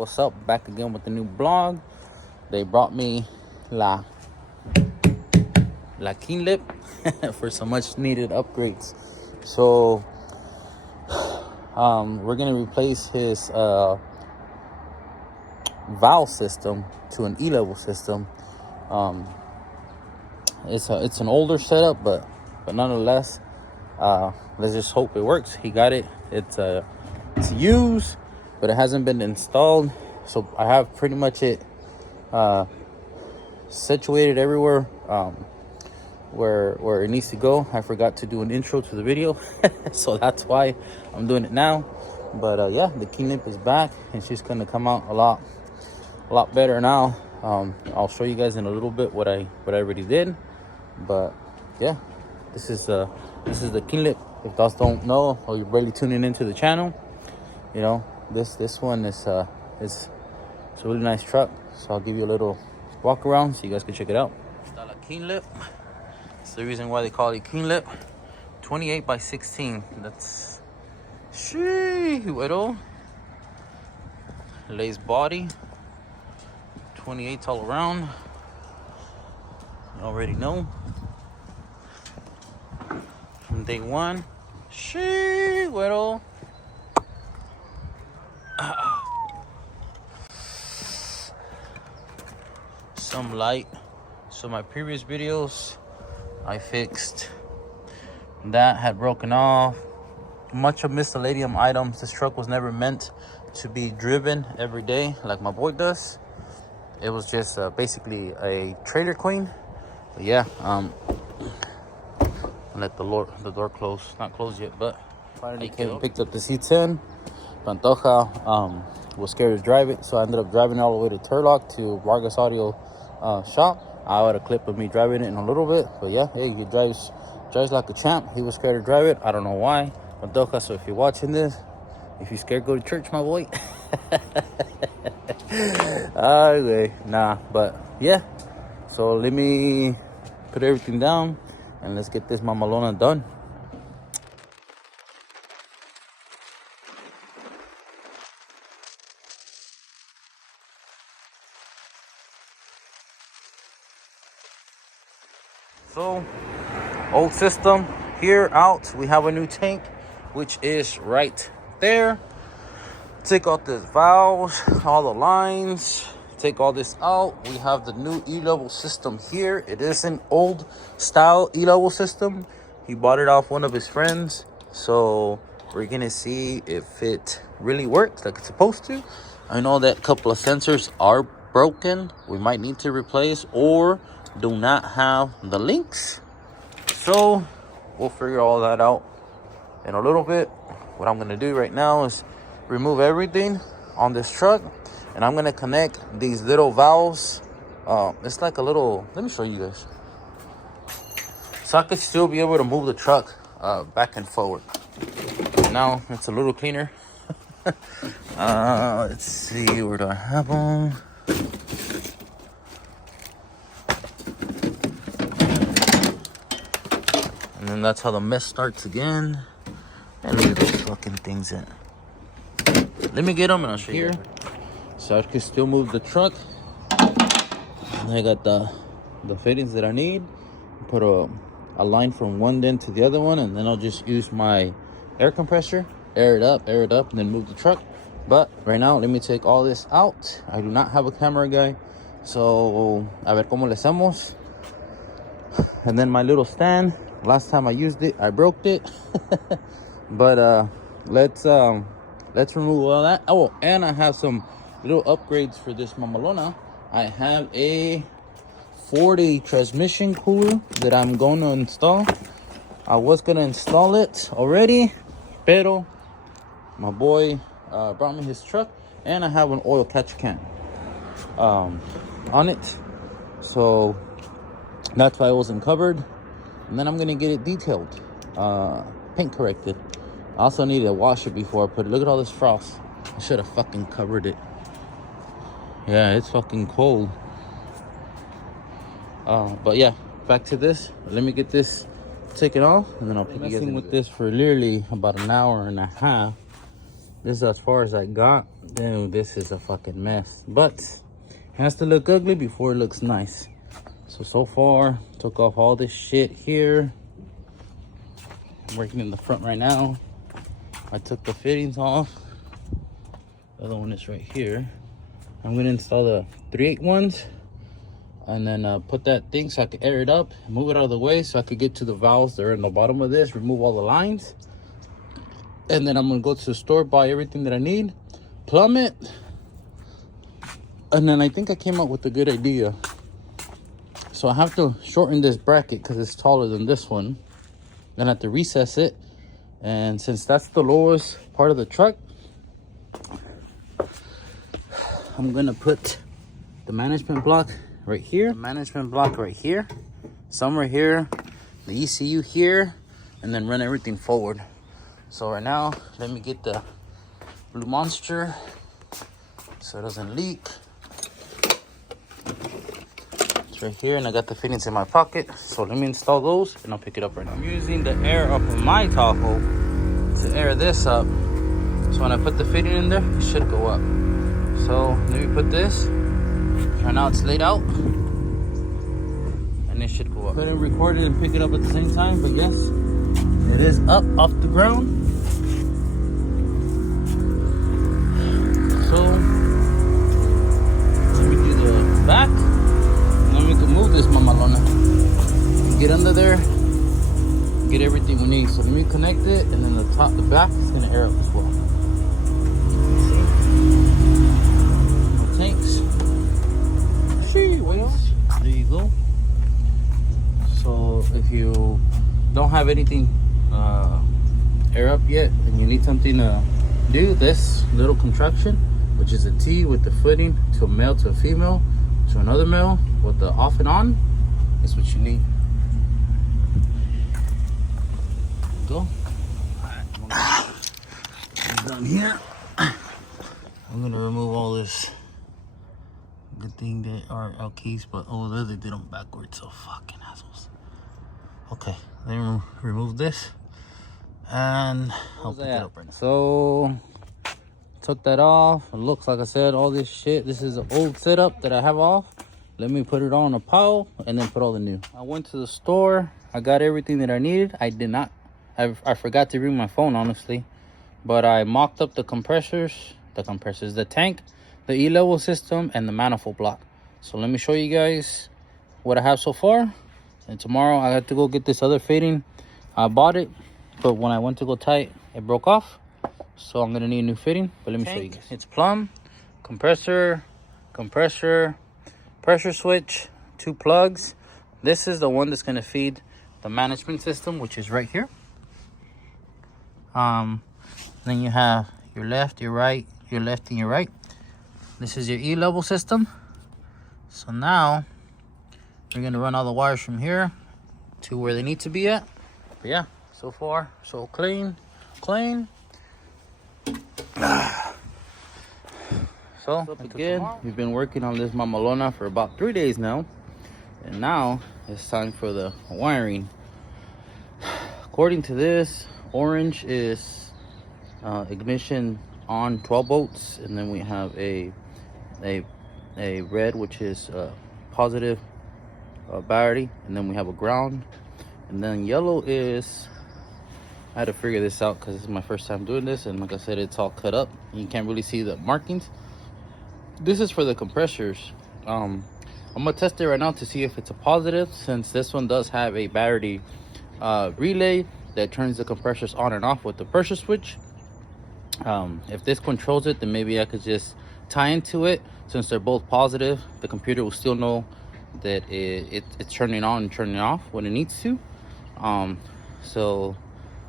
what's up? Back again with the new blog. They brought me la King lip for some much needed upgrades. So we're gonna replace his valve system to an E-level system. It's an older setup, but nonetheless, let's just hope it works. He got it. It's used, but it hasn't been installed. So I have pretty much it situated everywhere where it needs to go. I forgot to do an intro to the video, so that's why I'm doing it now. But yeah, the King lip is back, and she's gonna come out a lot better now. I'll show you guys in a little bit what I already did. But yeah, this is the King lip. If those don't know, or you're barely tuning into the channel, you know, this one is it's a really nice truck. So I'll give you a little walk around so you guys can check it out. It's the King lip. It's the reason why they call it King lip. 28 by 16. That's little. Lace body. 28s all around. You already know. From day one. Little. Some light. So my previous videos, I fixed that, had broken off. Much of miscellaneous items. This truck was never meant to be driven every day like my boy does. It was just basically a trailer queen. But yeah, let the door close. Not closed yet, but finally came and picked up the C10. Pantoja was scared to drive it, so I ended up driving all the way to Turlock to Vargas Audio shop. I had a clip of me driving it in a little bit, but yeah, hey, he drives like a champ. He was scared to drive it. I don't know why. Pantoja, so if you're watching this, if you're scared, go to church, my boy. Okay, nah, but yeah. So let me put everything down and let's get this mamalona done. So, old system here out. We have a new tank, which is right there. Take out the valves, all the lines, take all this out. We have the new E-level system here. It is an old style E-level system. He bought it off one of his friends. So we're gonna see if it really works like it's supposed to. I know that a couple of sensors are broken. We might need to replace or do not have the links. So we'll figure all that out in a little bit. What I'm gonna do right now is remove everything on this truck, and I'm gonna connect these little valves. It's like a little, let me show you guys, so I could still be able to move the truck back and forward. Now it's a little cleaner. Let's see, where do I have them? And then that's how the mess starts again. And look at those fucking things in. Let me get them and I'll show you. So I can still move the truck. And I got the fittings that I need. Put a line from one end to the other one, and then I'll just use my air compressor, air it up, and then move the truck. But right now, let me take all this out. I do not have a camera guy, so a ver cómo le hacemos. And then my little stand. Last time I used it, I broke it. But let's remove all that. Oh, and I have some little upgrades for this mamalona. I have a 40 transmission cooler that I'm going to install. I was going to install it already, pero my boy brought me his truck, and I have an oil catch can on it. So that's why it wasn't covered. And then I'm going to get it detailed, paint corrected. I also need to wash it before I put it. Look at all this frost. I should have fucking covered it. Yeah, it's fucking cold. But yeah, back to this. Let me get this taken off, and then I'll put you guys in with this for literally about an hour and a half. This is as far as I got. Dude, this is a fucking mess. But it has to look ugly before it looks nice. So far, took off all this shit here. I'm working in the front right now. I took the fittings off. The other one is right here. I'm gonna install the 3/8 ones and then put that thing so I can air it up, move it out of the way so I could get to the valves that are in the bottom of this, remove all the lines. And then I'm gonna go to the store, buy everything that I need, plumb it. And then I think I came up with a good idea. So I have to shorten this bracket because it's taller than this one. Then I have to recess it. And since that's the lowest part of the truck, I'm gonna put the management block right here, the management block right here, some right here, the ECU here, and then run everything forward. So right now, let me get the Blue Monster so it doesn't leak. It's right here, and I got the fittings in my pocket. So let me install those, and I'll pick it up right now. I'm using the air up of my Tahoe to air this up. So when I put the fitting in there, it should go up. So let me put this. Right now it's laid out, and it should go up. Couldn't record it and pick it up at the same time, but yes, it is up off the ground. So let me do the back, and then we can move this mamalona. Get under there, get everything we need. So let me connect it, and then the back is gonna air up as well. No tanks. There you go. So if you don't have anything air up yet and you need something to do, this little contraption, which is a T with the footing to a male to a female to another male with the off and on, is what you need. Go. Done here. I'm gonna remove all this. Good thing they are out keys, but oh, they did them backwards, so fucking assholes. Okay, let me remove this, and I'll pick it up right now. So, took that off. It looks like I said all this shit. This is an old setup that I have off. Let me put it on a pile and then put all the new. I went to the store. I got everything that I needed. I did not. I forgot to bring my phone, honestly, but I mocked up the compressors, the tank, the E-level system, and the manifold block. So let me show you guys what I have so far. And tomorrow I have to go get this other fitting. I bought it, but when I went to go tie it, it broke off. So I'm gonna need a new fitting, but let me show you guys. It's plumb, compressor, pressure switch, 2 plugs. This is the one that's gonna feed the management system, which is right here. Then you have your left, your right, your left, and your right. This is your E-level system. So now we're gonna run all the wires from here to where they need to be at. But yeah, so far so clean. So again, we've been working on this mamalona for about 3 days now, and now it's time for the wiring. According to this, orange is ignition on 12 volts, and then we have a red, which is positive battery, and then we have a ground, and then yellow is, I had to figure this out because this is my first time doing this, and like I said, it's all cut up. You can't really see the markings. This is for the compressors. I'm gonna test it right now to see if it's a positive, since this one does have a battery relay that turns the compressors on and off with the pressure switch. If this controls it, then maybe I could just tie into it. Since they're both positive, the computer will still know that it's turning on and turning off when it needs to. So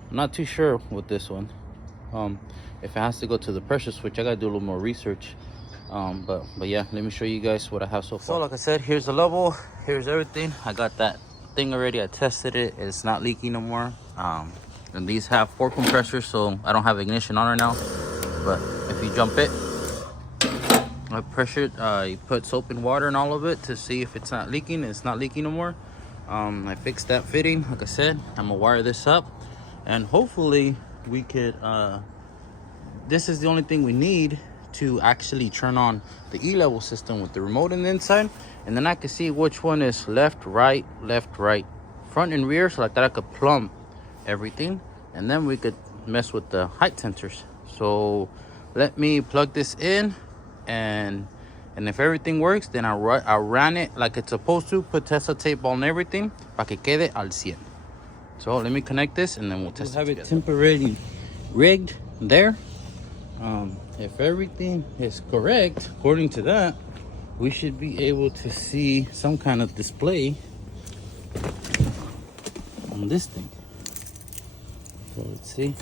I'm not too sure with this one. If it has to go to the pressure switch, I gotta do a little more research. But yeah, let me show you guys what I have so far. So like I said, here's the level, here's everything. I got that thing already. I tested it. It's not leaking no more. And these have 4 compressors, so I don't have ignition on right now. But if you jump it, I pressure it, you put soap and water and all of it to see if it's not leaking. It's not leaking no more. I fixed that fitting. Like I said, I'm gonna wire this up, and hopefully we could this is the only thing we need to actually turn on the E-level system with the remote on the inside. And then I can see which one is left, right, front and rear, so like that I could plumb everything. And then we could mess with the height sensors. So let me plug this in, and if everything works, then I ran it like it's supposed to, put Tesla tape on everything, para que quede al 100. So let me connect this, and then we'll test it together. Have it temporarily rigged there. If everything is correct, according to that, we should be able to see some kind of display on this thing. So let's see.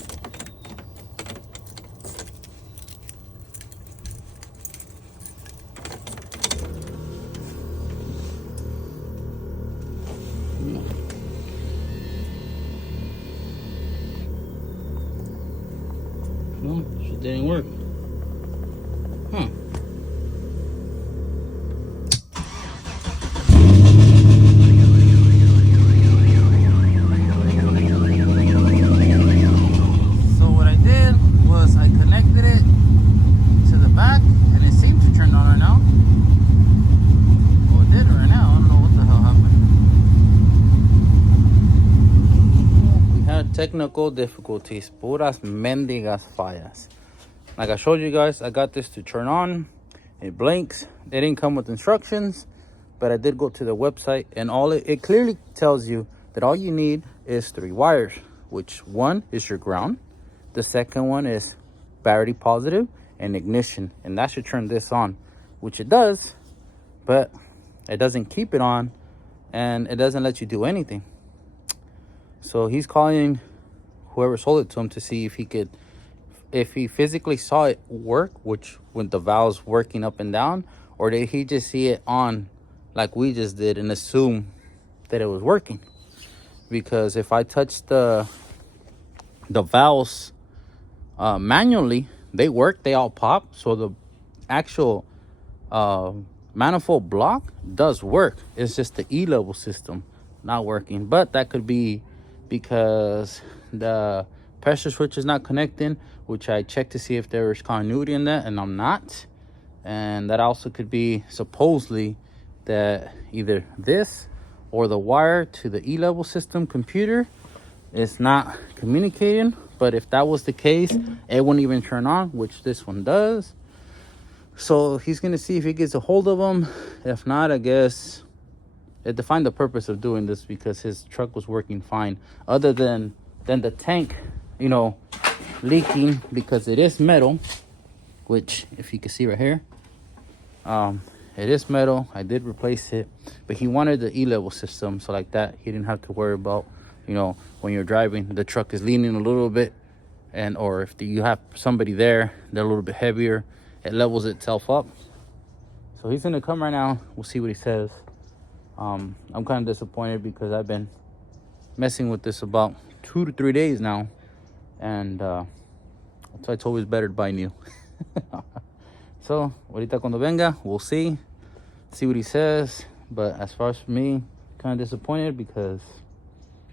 No, shit didn't work. Huh. So what I did was I connected it to the back, and it seemed to turn on right now. Well, it did right now. I don't know what the hell happened. We had technical difficulties. Puras mendigas fallas. Like I showed you guys, I got this to turn on. It blinks. It didn't come with instructions, but I did go to the website, and all it clearly tells you that all you need is 3 wires, which one is your ground, the second one is battery positive and ignition, and that should turn this on, which it does, but it doesn't keep it on, and it doesn't let you do anything. So he's calling whoever sold it to him to see if he physically saw it work, which with the valves working up and down, or did he just see it on like we just did and assume that it was working? Because if I touch the valves manually, they work, they all pop. So the actual manifold block does work. It's just the E-level system not working. But that could be because the pressure switch is not connecting, which I checked to see if there was continuity in that, and I'm not. And that also could be supposedly that either this or the wire to the E-level system computer is not communicating. But if that was the case, it wouldn't even turn on, which this one does. So he's gonna see if he gets a hold of them. If not, I guess it defined the purpose of doing this, because his truck was working fine, other than the tank, you know, leaking, because it is metal, which if you can see right here, it is metal. I did replace it, but he wanted the E-level system, so like that he didn't have to worry about, you know, when you're driving, the truck is leaning a little bit, and or if you have somebody there, they're a little bit heavier, it levels itself up. So he's gonna come right now. We'll see what he says. I'm kind of disappointed because I've been messing with this about 2 to 3 days now, and so it's always better to buy new. So ahorita cuando venga, we'll see what he says. But as far as for me, kind of disappointed because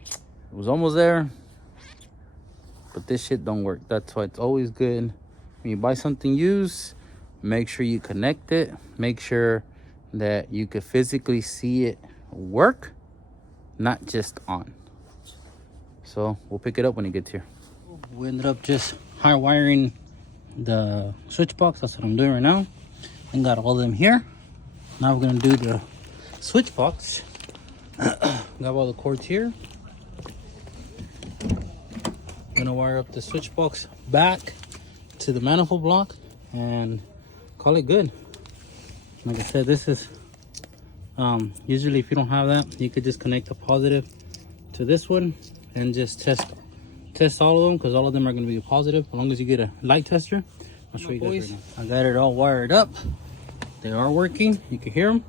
it was almost there, but this shit don't work. That's why it's always good when you buy something used, make sure you connect it, make sure that you could physically see it work, not just on. So we'll pick it up when it gets here. We ended up just hard wiring the switch box. That's what I'm doing right now, and got all of them here. Now we're gonna do the switch box. Got all the cords here. Gonna wire up the switch box back to the manifold block and call it good. Like I said, this is usually if you don't have that, you could just connect the positive to this one and just test all of them, because all of them are going to be positive as long as you get a light tester. I'll show you guys right now. I got it all wired up. They are working. You can hear them.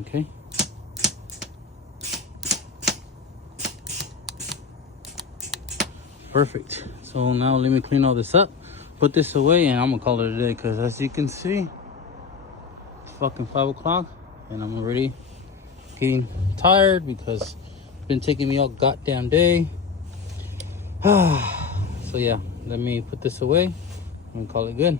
Okay. Perfect. So now let me clean all this up, put this away, and I'm gonna call it a day, because as you can see, it's fucking 5 o'clock and I'm already getting tired because been taking me all goddamn day. So yeah, let me put this away and call it good.